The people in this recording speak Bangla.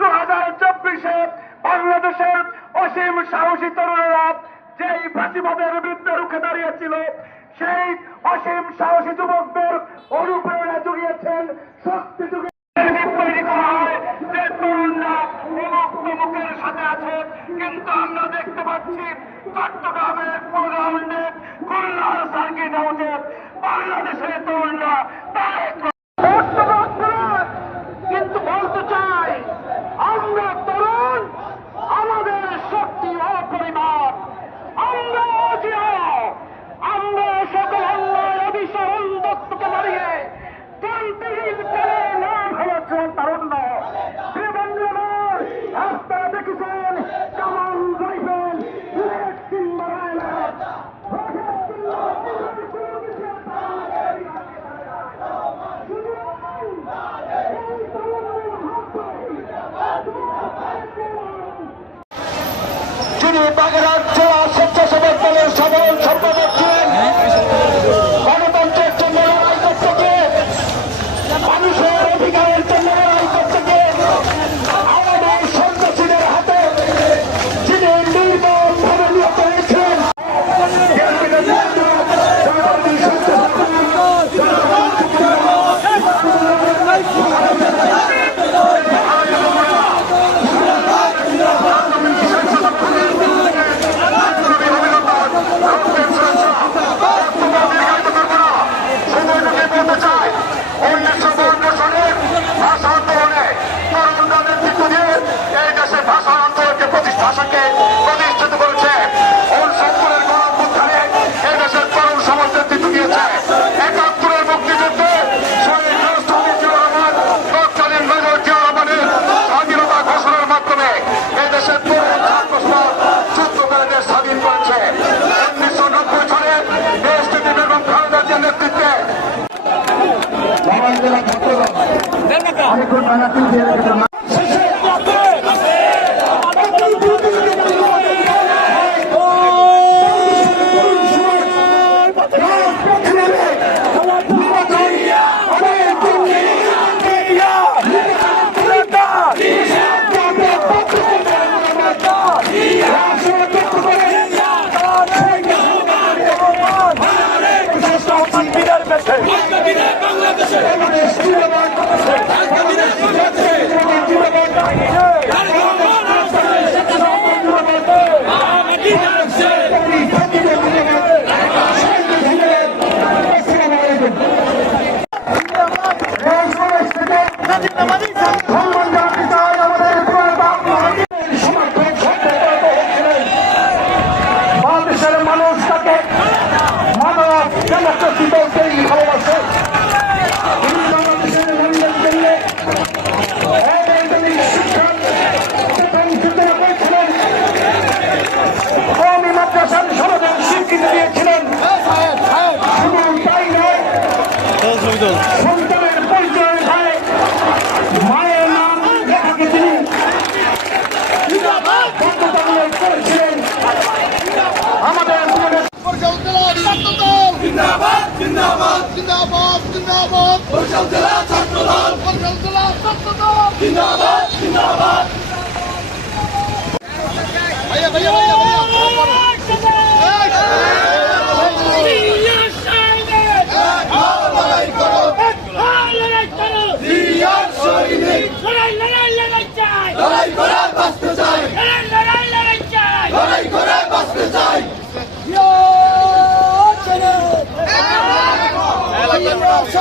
2024-এ বাংলাদেশের অসীম সাহসী তরুণেরা যেই ফাঁসিবাদের বিরুদ্ধে রুখে দাঁড়িয়েছিল, সেই অসীম সাহসী যুবকদের অনুপ্রেরণা জুগিয়েছেন, শক্তি জুগিয়েছেন তৈরি করা হয় যে তরুণরা মুখের সাথে আছে। কিন্তু আমরা দেখতে পাচ্ছি চট্টগ্রামের পুরোরাউন্ডে, খুলনার সার্কিট হাউসে বাংলাদেশের তরুণরা কিন্তু বলতে চাই, আমরা তরুণ, আমাদের শক্তি অপরিমাণ, আমরা অজেয়, আমরা সকল অন্যায় অভিশাপ দত্তকে মারিয়ে ক্রান্তিহীন করে নাম হয়েছে তারুণ্য। আপনারা দেখেছেন কামান রাইফেল কিংবা যিনি বাগেরহাট জেলা স্বেচ্ছাসেবক দলের সাধারণ সম্পাদক ছিলেন, গণতন্ত্রের জন্য লড়াই করতে গিয়ে, মানুষের অধিকারের জন্য লড়াই করতে গিয়ে আমাদের সন্ত্রাসীদের হাতে যিনি নির্মমভাবে নিহত হয়েছিলেন, সন্তানের পরিচয় হয় মায়ের নাম লেখাকে তিনি করেছিলেন। আমাদের লড়াই করার